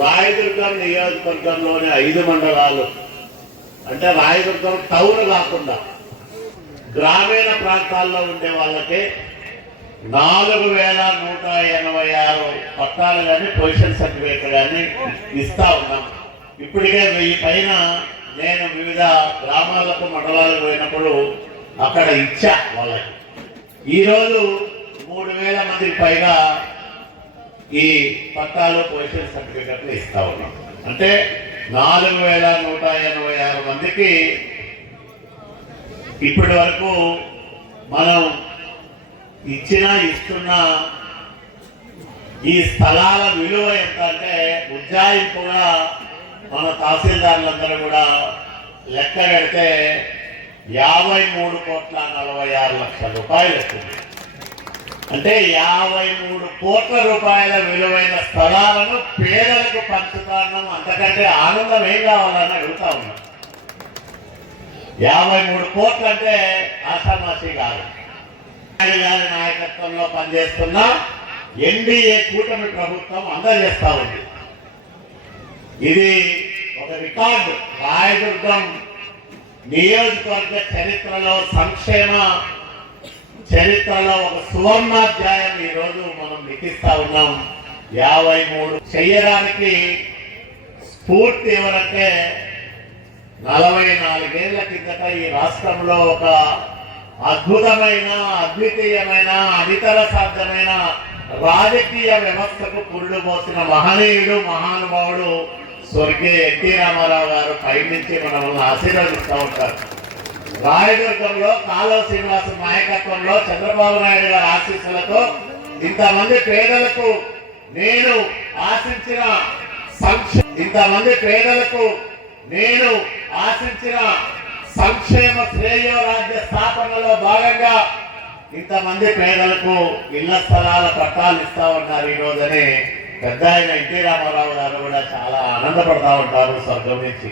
రాయదుర్గం నియోజకవర్గంలోని ఐదు మండలాలు. అంటే రాయదుర్గం టౌన్ కాకుండా గ్రామీణ ప్రాంతాల్లో ఉండే వాళ్ళకి నాలుగు వేల నూట ఎనభై ఆరు పట్టాలు కానీ పొజిషన్ సర్టిఫికేట్ కానీ ఇస్తా ఉన్నాం. ఇప్పటికే వెయ్యి పైన నేను వివిధ గ్రామాలకు మండలాలకు పోయినప్పుడు అక్కడ ఇచ్చా వాళ్ళకి. ఈరోజు మూడు వేల మందికి పైగా ఈ పట్టాలు పొజిషన్ సర్టిఫికెట్లు ఇస్తా ఉన్నాం. అంటే నాలుగు వేల నూట ఎనభై ఆరు మందికి ఇప్పటి వరకు మనం ఇచ్చిన ఇస్తున్న ఈ స్థలాల విలువ ఎంత అంటే ఉజ్జాయింపుగా మన తహసీల్దారులందరూ కూడా లెక్క పెడితే యాభై మూడు కోట్ల నలభై ఆరు లక్షల రూపాయలు వస్తుంది. అంటే యాభై మూడు కోట్ల రూపాయల విలువైన స్థలాలను పేదలకు పంచుతాను అంతకంటే ఆనందం ఏం కావాలని అడుగుతా ఉన్నాం. యాభై మూడు కోట్లు అంటే ఆషామాషి కాదు. గారి నాయకత్వంలో పనిచేస్తున్న ఎన్డీఏ కూటమి ప్రభుత్వం అందజేస్తా ఉంది. ఇది ఒక రికార్డు. రాయదుర్గం నియోజకవర్గ చరిత్రలో సంక్షేమ చరిత్రలో ఒక సువర్ణాధ్యాయం ఈ రోజు మనం లిఖిస్తా ఉన్నాం. యాభై మూడు చెయ్యడానికి స్ఫూర్తి ఎవరంటే నలభై నాలుగేళ్ళ కిందట ఈ రాష్ట్రంలో ఒక అద్భుతమైన అద్వితీయమైన అనితర సాధ్యమైన రాజకీయ వ్యవస్థకు పురుడు పోసిన మహనీయుడు మహానుభావుడు స్వర్గీయ ఎన్టీ రామారావు గారు పైనుంచి మనల్ని ఆశీర్వదిస్తూ ఉంటారు. రాయదుర్గంలో కాలువ శ్రీనివాస నాయకత్వంలో చంద్రబాబు నాయుడు గారి ఆశీస్సులతో ఇంతమంది పేదలకు నేను ఆశించిన సంక్షే ఇంతమంది పేదలకు నేను ఆశించిన సంక్షేమ శ్రేయోరాజ్య స్థాపనలో భాగంగా ఇంతమంది పేదలకు ఇళ్ళ స్థలాల పట్టాలు ఇస్తా ఉన్నారు ఈ రోజని. పెద్ద ఆయన ఎన్టీ రామారావు గారు కూడా చాలా ఆనందపడతా ఉంటారు స్వర్గం నుంచి.